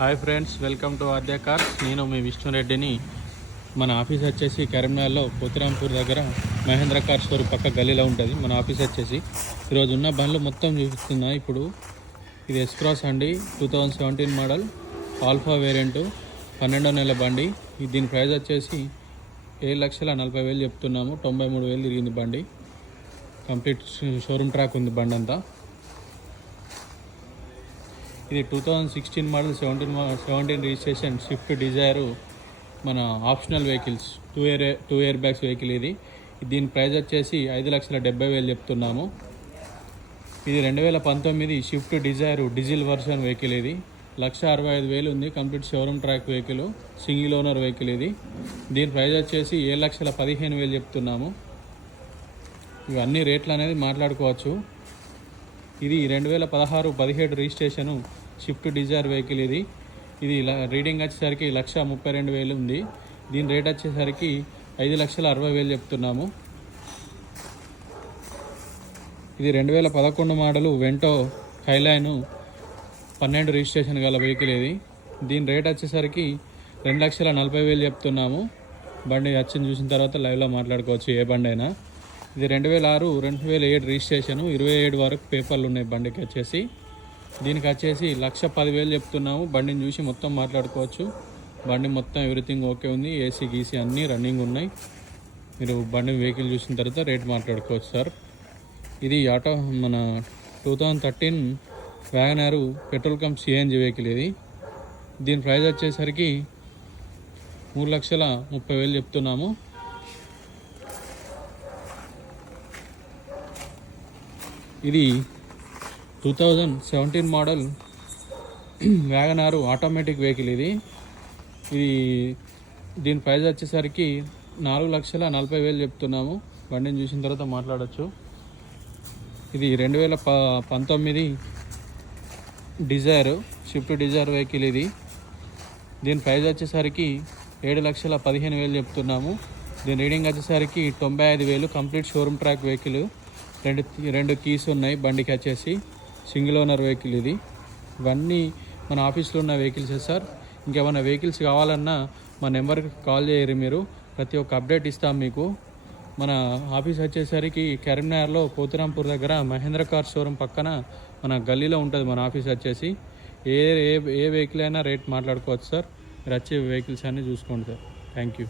Hi friends, welcome to Aadya cars. నేను మీ విష్ణురెడ్డిని. మన office వచ్చేసి కరీంనగర్లో పోతిరాంపూర్ దగ్గర మహేంద్ర కార్ స్టోర్ పక్క గల్లీలో ఉంటుంది మన ఆఫీస్ వచ్చేసి. ఈరోజు ఉన్న బండ్లు మొత్తం చూపిస్తున్నా. ఇప్పుడు ఇది ఎస్క్రాస్ అండి, 2017 మోడల్ ఆల్ఫా వేరియంటు, 12వ నెల బండి. దీని ప్రైస్ వచ్చేసి 7,40,000 చెప్తున్నాము. 93,000 తిరిగింది బండి. కంప్లీట్ షోరూమ్ ట్రాక్ ఉంది బండి అంతా. ఇది 2016 మోడల్ 17 రిజిస్ట్రేషన్ స్విఫ్ట్ డిజైర్, మన optional vehicles, two air bags vehicle. దీని ప్రైస్ వచ్చేసి 5,70,000 చెప్తున్నాము. ఇది 2019 Swift Dzire diesel version vehicle. ఇది 1,65,000 ఉంది. Complete showroom track vehicle, single owner vehicle. దీని ప్రైస్ వచ్చేసి 7,15,000 చెప్తున్నాము. ఇవన్నీ రేట్లు అనేది మాట్లాడుకోవచ్చు. ఇది 2016-17 రిజిస్ట్రేషను స్విఫ్ట్ డిజైర్ వెహికల్. ఇది రీడింగ్ వచ్చేసరికి 1,32,000 ఉంది. దీని రేట్ వచ్చేసరికి 5,60,000 చెప్తున్నాము. ఇది 2011 మోడలు వెంటో హైలైన్ 12 రిజిస్ట్రేషన్ గల వెహికల్. దీని రేట్ వచ్చేసరికి 2,40,000 చెప్తున్నాము. బండి వచ్చి చూసిన తర్వాత లైవ్లో మాట్లాడుకోవచ్చు ఏ బండి అయినా. ఇది 2006-2007 రిజిస్ట్రేషను, 27 వరకు పేపర్లు ఉన్నాయి బండికి వచ్చేసి. దీనికి వచ్చేసి 1,10,000 చెప్తున్నాము. బండిని చూసి మొత్తం మాట్లాడుకోవచ్చు. బండి మొత్తం ఎవ్రీథింగ్ ఓకే ఉంది. ఏసీ గీసీ అన్నీ రన్నింగ్ ఉన్నాయి. మీరు బండి వెహికల్ చూసిన తర్వాత రేట్ మాట్లాడుకోవచ్చు సార్. ఇది ఆటో మన 2013 వ్యాగనార్ పెట్రోల్ కంప్ సిఎన్జి వెహికల్. దీని ప్రైస్ వచ్చేసరికి 3,30,000 చెప్తున్నాము. ఇది 2017 మోడల్ వ్యాగనార్ ఆటోమేటిక్ వెహికల్. దీని ప్రైస్ వచ్చేసరికి 4,40,000 చెప్తున్నాము. బండిని చూసిన తర్వాత మాట్లాడచ్చు. ఇది 2019 డిజైర్ స్విఫ్ట్ డిజైర్ వెహికల్. దీని ప్రైస్ వచ్చేసరికి 7,15,000 చెప్తున్నాము. దీని రీడింగ్ వచ్చేసరికి 95,000. Complete showroom track vehicle. రెండు కీస్ ఉన్నాయి బండికి వచ్చేసి. Single owner vehicle. ఇవన్నీ మన ఆఫీస్లో ఉన్న వెహికల్సే సార్. ఇంకేమైనా వెహికల్స్ కావాలన్నా మా నెంబర్కి కాల్ చేయరు మీరు. ప్రతి ఒక్క అప్డేట్ ఇస్తాం మీకు. మన ఆఫీస్ వచ్చేసరికి కరీంనగర్లో పోతిరాంపూర్ దగ్గర మహేంద్ర కార్ షోరూమ్ పక్కన మన గల్లీలో ఉంటుంది మన ఆఫీస్ వచ్చేసి. ఏ వెహికల్ అయినా రేట్ మాట్లాడుకోవచ్చు సార్. మీరు వచ్చే వెహికల్స్ అన్నీ చూసుకోండి సార్. Thank you.